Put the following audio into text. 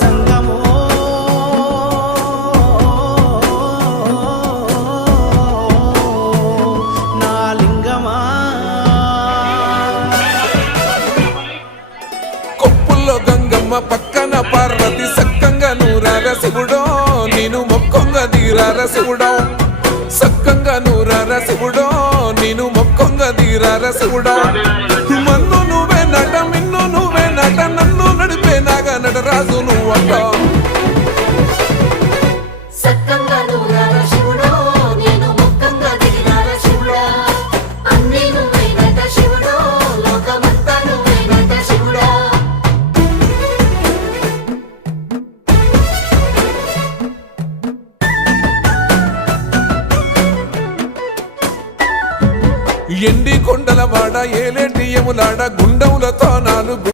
జంగమో నా లింగమా కొప్పుల్లో గంగమ్మ పక్కన పార్వతి సక్కంగా నూరార శివుడో నేను మొక్కంగా తీరార శివుడో సక్కంగా నూరార శివుడో నేను మొక్కంగా తీరార శివుడో మన్ను నువ్వే నట మిన్ను నువ్వే నట నన్ను నడిపే నాగా నటరాజు నువ్వంట సక్కంగా నూరార శివుడో నేను మొక్కంగా దిగిరార శివుడా అన్నీ నువ్వేనట శివుడో లోకమంతా నువ్వేనట శివుడా ఎండి కొండల వాడ ఏలేటి యములాడ గుండములతో నాలుగు